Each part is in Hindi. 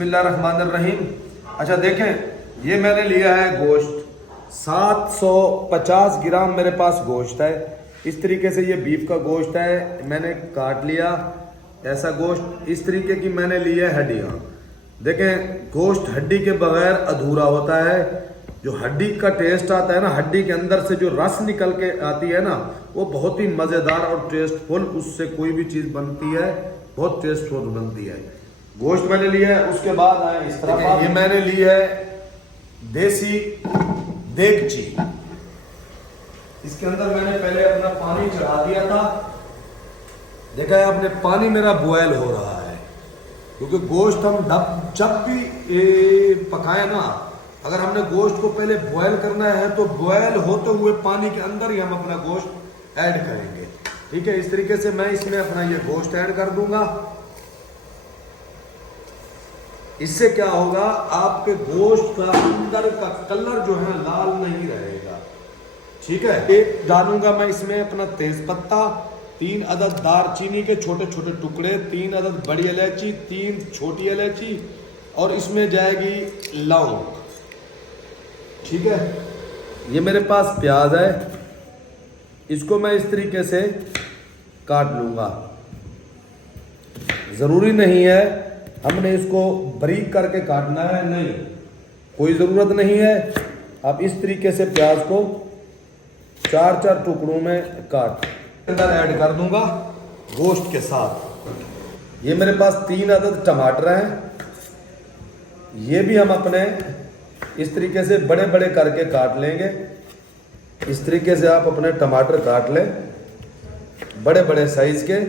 बिस्मिल्लाहिर्रहमानिर्रहीम। अच्छा देखें, ये मैंने लिया है गोश्त 750 ग्राम मेरे पास गोश्त है। इस तरीके से ये बीफ का गोश्त है, मैंने काट लिया ऐसा गोश्त। इस तरीके की मैंने ली है हड्डियाँ। देखें, गोश्त हड्डी के बगैर अधूरा होता है। जो हड्डी का टेस्ट आता है ना, हड्डी के अंदर से जो रस निकल के आती है ना, वो बहुत ही मज़ेदार और टेस्टफुल, उससे कोई भी चीज़ बनती है बहुत टेस्टफुल बनती है। गोश्त मैंने लिया है। उसके बाद आए इस तरफ, ये मैंने ली है देसी देगची। इसके अंदर मैंने पहले अपना पानी चढ़ा दिया था। देखा है आपने, पानी मेरा बॉयल हो रहा है, क्योंकि गोश्त हम जब भी पकाए ना, अगर हमने गोश्त को पहले बॉयल करना है तो बॉयल होते हुए पानी के अंदर ही हम अपना गोश्त ऐड करेंगे। ठीक है, इस तरीके से मैं इसमें अपना ये गोश्त ऐड कर दूंगा। इससे क्या होगा, आपके गोश्त का अंदर का कलर जो है लाल नहीं रहेगा। ठीक है, एक डालूंगा मैं इसमें अपना तेज पत्ता, 3 अदद दारचीनी के छोटे छोटे टुकड़े, 3 अदद बड़ी इलायची, 3 छोटी इलायची, और इसमें जाएगी लौंग। ठीक है, ये मेरे पास प्याज है, इसको मैं इस तरीके से काट लूंगा। जरूरी नहीं है हमने इसको बारीक करके काटना है, नहीं, कोई ज़रूरत नहीं है। अब इस तरीके से प्याज को 4-4 टुकड़ों में काट अंदर ऐड कर दूंगा गोश्त के साथ। ये मेरे पास 3 अदद टमाटर हैं, ये भी हम अपने इस तरीके से बड़े बड़े करके काट लेंगे। इस तरीके से आप अपने टमाटर काट लें बड़े बड़े साइज के।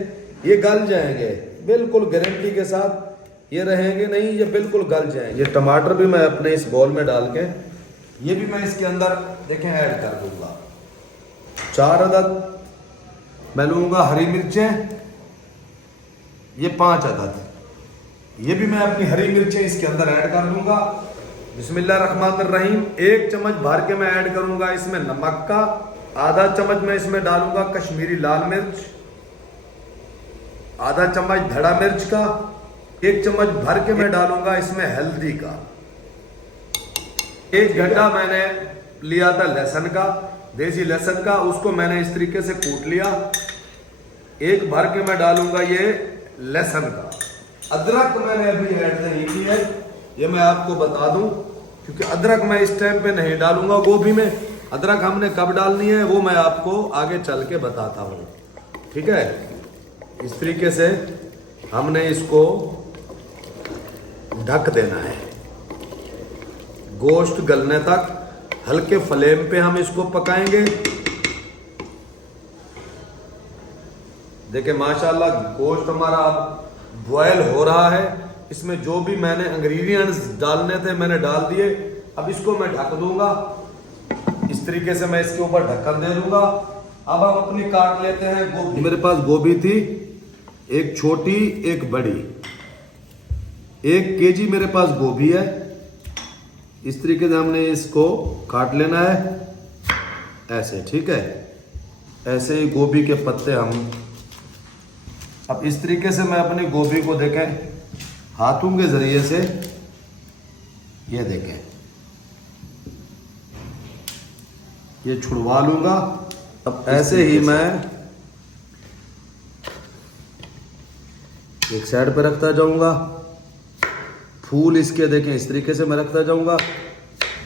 ये गल जाएंगे बिल्कुल गारंटी के साथ, ये रहेंगे नहीं, ये बिल्कुल गल जाएंगे। ये टमाटर भी मैं अपने इस बॉल में डाल के, ये भी मैं इसके अंदर देखें ऐड कर दूंगा। 4 अदद मैं लूंगा हरी मिर्चें, ये 5 अदद, ये भी मैं अपनी हरी मिर्चें इसके अंदर ऐड कर दूंगा। बिस्मिल्लाहिर्रहमानिर्रहीम। 1 चम्मच भर के मैं ऐड करूंगा इसमें नमक का, आधा चम्मच मैं इसमें डालूंगा कश्मीरी लाल मिर्च, आधा चम्मच धड़ा मिर्च का, 1 चम्मच भर के मैं डालूंगा इसमें हल्दी का। 1 गड्ढा मैंने लिया था लहसुन का, देसी लहसुन का, उसको मैंने इस तरीके से कूट लिया। 1 भर के मैं डालूंगा ये लहसुन का। अदरक मैंने अभी ऐड नहीं की है, ये मैं आपको बता दूं, क्योंकि अदरक मैं इस टाइम पे नहीं डालूंगा गोभी में। अदरक हमने कब डालनी है वो मैं आपको आगे चल के बताता हूँ। ठीक है, इस तरीके से हमने इसको ढक देना है गोश्त गलने तक। हल्के फ्लेम पे हम इसको पकाएंगे। देखिए माशाल्लाह गोश्त हमारा अब बॉयल हो रहा है। इसमें जो भी मैंने इंग्रेडिएंट्स डालने थे मैंने डाल दिए। अब इसको मैं ढक दूंगा, इस तरीके से मैं इसके ऊपर ढक्कन दे दूंगा। अब हम अपनी काट लेते हैं गोभी। मेरे पास गोभी थी, एक छोटी एक बड़ी, 1 केजी मेरे पास गोभी है। इस तरीके से हमने इसको काट लेना है ऐसे। ठीक है, ऐसे ही गोभी के पत्ते हम, अब इस तरीके से मैं अपनी गोभी को देखें हाथों के जरिए से, ये देखें, ये छुड़वा लूंगा। अब ऐसे ही मैं एक साइड पे रखता जाऊंगा। फूल इसके देखें इस तरीके से मैं रखता जाऊंगा।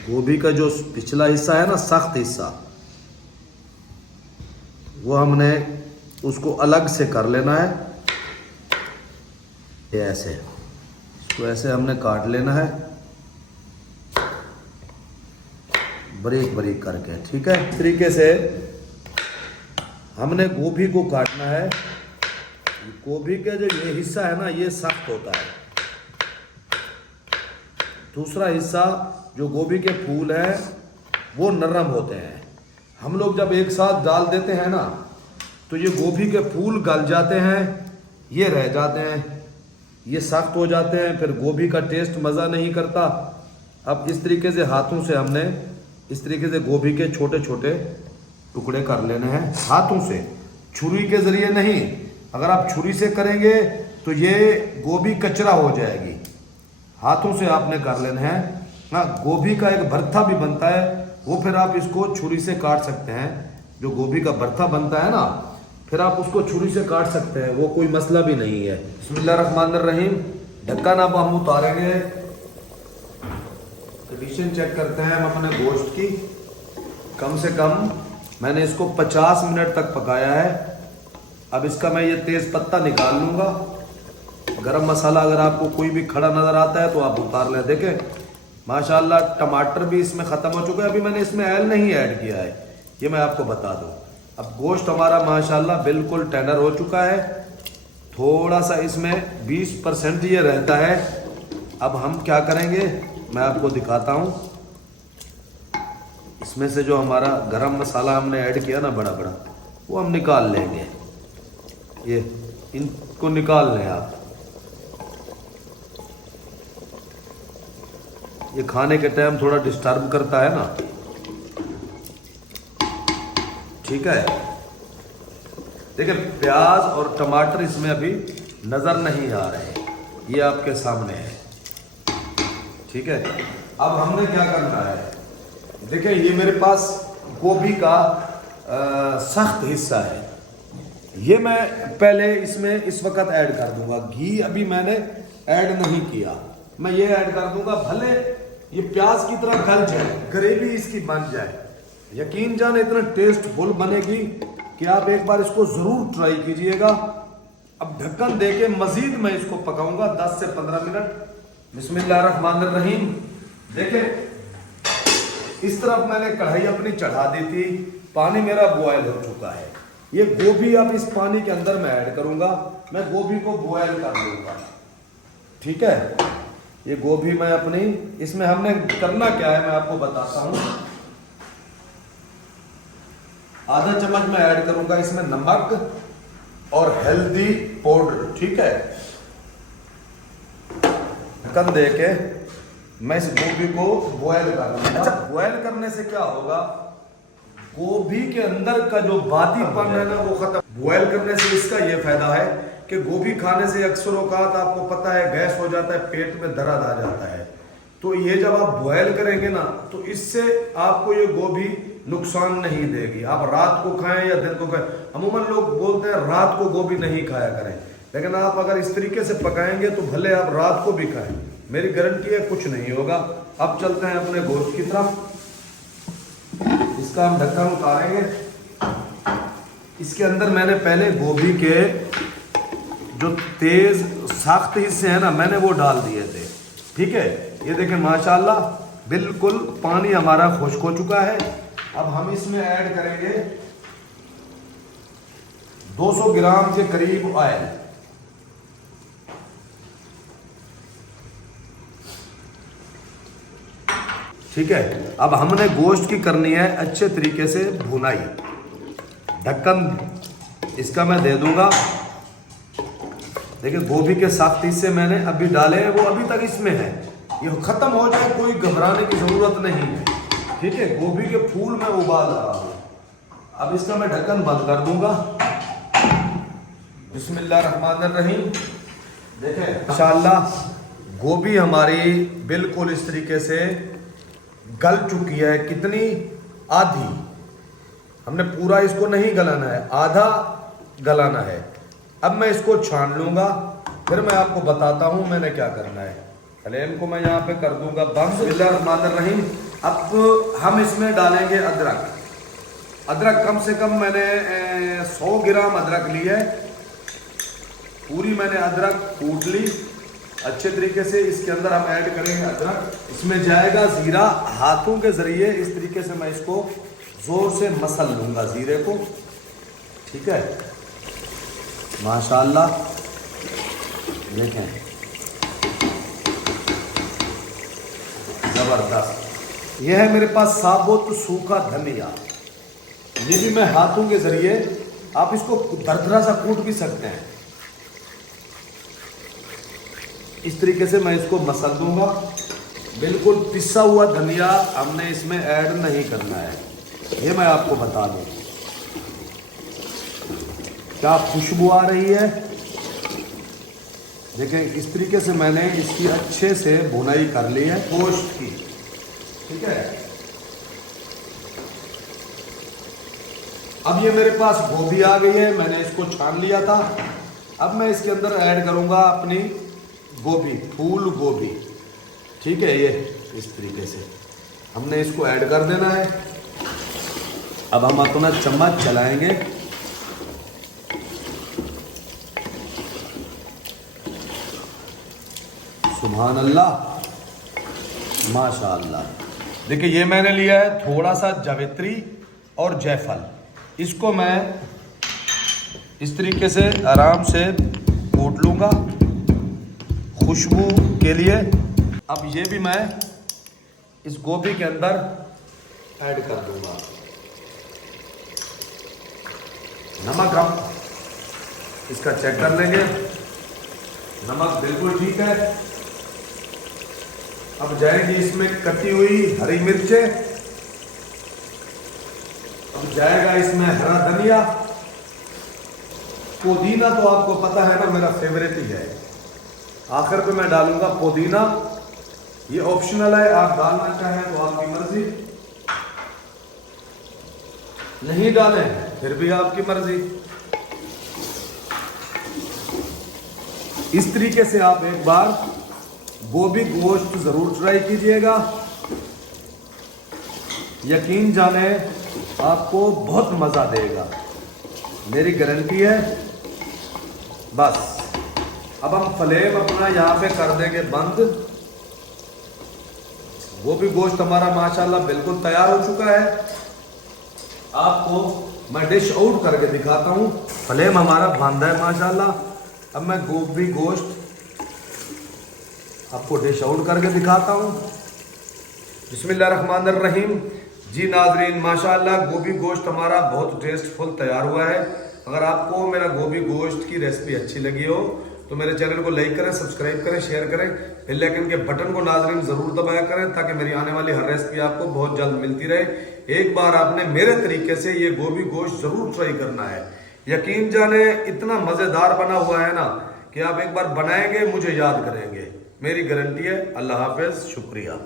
गोभी का जो पिछला हिस्सा है ना, सख्त हिस्सा, वो हमने उसको अलग से कर लेना है। ये ऐसे, इसको ऐसे हमने काट लेना है बारीक बारीक करके। ठीक है, इस तरीके से हमने गोभी को काटना है। गोभी का जो ये हिस्सा है ना, ये सख्त होता है। दूसरा हिस्सा जो गोभी के फूल हैं वो नरम होते हैं। हम लोग जब एक साथ डाल देते हैं ना, तो ये गोभी के फूल गल जाते हैं, ये रह जाते हैं, ये सख्त हो जाते हैं, फिर गोभी का टेस्ट मज़ा नहीं करता। अब इस तरीके से हाथों से हमने इस तरीके से गोभी के छोटे छोटे टुकड़े कर लेने हैं, हाथों से, छुरी के ज़रिए नहीं। अगर आप छुरी से करेंगे तो ये गोभी कचरा हो जाएगी। हाथों से आपने कर लेना है। हाँ, गोभी का एक भरता भी बनता है, वो फिर आप इसको छुरी से काट सकते हैं। जो गोभी का भरता बनता है ना, फिर आप उसको छुरी से काट सकते हैं, वो कोई मसला भी नहीं है। बिस्मिल्लाहिर्रहमानिर्रहीम। ढक्कन अब हम उतारेंगे, कंडीशन चेक करते हैं हम अपने गोश्त की। कम से कम मैंने इसको 50 मिनट तक पकाया है। अब इसका मैं ये तेज पत्ता निकाल लूँगा। गरम मसाला अगर आपको कोई भी खड़ा नज़र आता है तो आप उतार लें। देखें माशाल्लाह टमाटर भी इसमें ख़त्म हो चुका है। अभी मैंने इसमें ऑयल नहीं ऐड किया है, ये मैं आपको बता दूं। अब गोश्त हमारा माशाल्लाह बिल्कुल टेंडर हो चुका है। थोड़ा सा इसमें 20% ये रहता है। अब हम क्या करेंगे मैं आपको दिखाता हूँ। इसमें से जो हमारा गरम मसाला हमने ऐड किया ना बड़ा बड़ा, वो हम निकाल लेंगे। ये इनको निकाल लें आप। ये खाने के टाइम थोड़ा डिस्टर्ब करता है ना, ठीक है। देखिए प्याज और टमाटर इसमें अभी नजर नहीं आ रहे, ये आपके सामने है, ठीक है। अब हमने क्या करना है, देखिए ये मेरे पास गोभी का सख्त हिस्सा है, ये मैं पहले इसमें इस वक्त ऐड कर दूंगा। घी अभी मैंने ऐड नहीं किया, मैं ये ऐड कर दूंगा। भले ये प्याज की तरह गल जाए, ग्रेवी इसकी बन जाए, यकीन जाने इतना टेस्टफुल बनेगी कि आप एक बार इसको जरूर ट्राई कीजिएगा। अब ढक्कन देके मजीद मैं इसको पकाऊंगा 10 से 15 मिनट। बिस्मिल्लाहिर्रहमानिर्रहीम। देखें इस तरफ मैंने कढ़ाई अपनी चढ़ा दी थी, पानी मेरा बॉयल हो चुका है। ये गोभी अब इस पानी के अंदर मैं ऐड करूंगा, मैं गोभी को बॉयल कर लूंगा, ठीक है। ये गोभी मैं अपनी, इसमें हमने करना क्या है मैं आपको बताता हूं। आधा चम्मच मैं ऐड करूंगा इसमें नमक और हल्दी पाउडर, ठीक है। ढक्कन दे के मैं इस गोभी को बॉयल कर लूंगा। अच्छा, बॉयल करने से क्या होगा, गोभी के अंदर का जो बादीपन है ना वो खत्म। बॉयल करने से इसका ये फायदा है कि गोभी खाने से अक्सर औकात आपको पता है गैस हो जाता है, पेट में दर्द आ जाता है। तो ये जब आप बॉयल करेंगे ना तो इससे आपको ये गोभी नुकसान नहीं देगी। आप रात को खाएं या दिन को खाएं, अमूमन लोग बोलते हैं रात को गोभी नहीं खाया करें, लेकिन आप अगर इस तरीके से पकाएंगे तो भले आप रात को भी खाएं, मेरी गारंटी है कुछ नहीं होगा। अब चलते हैं अपने गोश्त की तरफ। इसका हम ढक्कन उतारेंगे। इसके अंदर मैंने पहले गोभी के जो तेज सख्त हिस्से हैं ना मैंने वो डाल दिए थे, ठीक है। ये देखें माशाल्लाह बिल्कुल पानी हमारा खुश्क हो चुका है। अब हम इसमें ऐड करेंगे 200 ग्राम के करीब ऑयल, ठीक है। अब हमने गोश्त की करनी है अच्छे तरीके से भुनाई। ढक्कन इसका मैं दे दूंगा। देखिए गोभी के सख्त हिस्से मैंने अभी डाले हैं, वो अभी तक इसमें है, ये खत्म हो जाए कोई घबराने की जरूरत नहीं है, ठीक है। गोभी के फूल में उबाल रहा हूं। अब इसका मैं ढक्कन बंद कर दूंगा। बिस्मिल्लाहिर्रहमानिर्रहीम। देखें इंशाअल्लाह गोभी हमारी बिल्कुल इस तरीके से गल चुकी है। कितनी, आधी, हमने पूरा इसको नहीं गलाना है, आधा गलाना है। अब मैं इसको छान लूंगा, फिर मैं आपको बताता हूं मैंने क्या करना है। फ्लेम को मैं यहाँ पे कर दूंगा बंद। बिस्मिल्लाहिर्रहमानिर्रहीम। अब हम इसमें डालेंगे अदरक। अदरक कम से कम मैंने 100 ग्राम अदरक ली है, पूरी मैंने अदरक कूट ली अच्छे तरीके से। इसके अंदर हम ऐड करेंगे अदरक, इसमें जाएगा जीरा। हाथों के जरिए इस तरीके से मैं इसको जोर से मसल लूंगा जीरे को, ठीक है। माशाल्लाह देखें जबरदस्त। यह है मेरे पास साबुत सूखा धनिया, ये भी मैं हाथों के जरिए, आप इसको दरदरा सा कूट भी सकते हैं। इस तरीके से मैं इसको मसल दूंगा। बिल्कुल पिसा हुआ धनिया हमने इसमें ऐड नहीं करना है, ये मैं आपको बता दूं। क्या खुशबू आ रही है, देखें इस तरीके से मैंने इसकी अच्छे से भुनाई कर ली है गोश्त की, ठीक है। अब ये मेरे पास गोभी आ गई है, मैंने इसको छान लिया था। अब मैं इसके अंदर ऐड करूंगा अपनी गोभी, फूल गोभी, ठीक है। ये इस तरीके से हमने इसको ऐड कर देना है। अब हम अपना चम्मच चलाएंगे, सुभान अल्लाह, माशाअल्लाह। देखिए ये मैंने लिया है थोड़ा सा जावित्री और जायफल, इसको मैं इस तरीके से आराम से कूट लूँगा खुशबू के लिए। अब ये भी मैं इस गोभी के अंदर ऐड कर दूंगा। नमक हम इसका चेक कर लेंगे, नमक बिल्कुल ठीक है। अब जाएगी इसमें कटी हुई हरी मिर्चें, अब जाएगा इसमें हरा धनिया, पुदीना तो आपको पता है ना मेरा फेवरेट ही है। आखिर पे मैं डालूंगा पुदीना, ये ऑप्शनल है, आप डालना चाहें तो आपकी मर्जी, नहीं डालें फिर भी आपकी मर्जी। इस तरीके से आप एक बार गोभी गोश्त जरूर ट्राई कीजिएगा, यकीन जाने आपको बहुत मजा देगा, मेरी गारंटी है। बस अब हम फ्लेम अपना यहाँ पे कर देंगे बंद। गोभी गोश्त हमारा माशाल्लाह बिल्कुल तैयार हो चुका है। आपको मैं डिश आउट करके दिखाता हूँ। फ्लेम हमारा बंद है माशाल्लाह। अब मैं गोभी गोश्त आपको डिश आउट करके दिखाता हूँ। बिस्मिल्लाहिर्रहमानिर्रहीम। जी नाजरीन, माशाल्लाह गोभी गोश्त हमारा बहुत टेस्टफुल तैयार हुआ है। अगर आपको मेरा गोभी गोश्त की रेसिपी अच्छी लगी हो तो मेरे चैनल को लाइक करें, सब्सक्राइब करें, शेयर करें, बेल आइकन के बटन को नाजरीन जरूर दबाया करें ताकि मेरी आने वाली हर रेसिपी आपको बहुत जल्द मिलती रहे। एक बार आपने मेरे तरीके से ये गोभी गोश्त जरूर ट्राई करना है, यकीन जाने इतना मजेदार बना हुआ है ना कि आप एक बार बनाएंगे मुझे याद करेंगे, मेरी गारंटी है। अल्लाह हाफिज, शुक्रिया।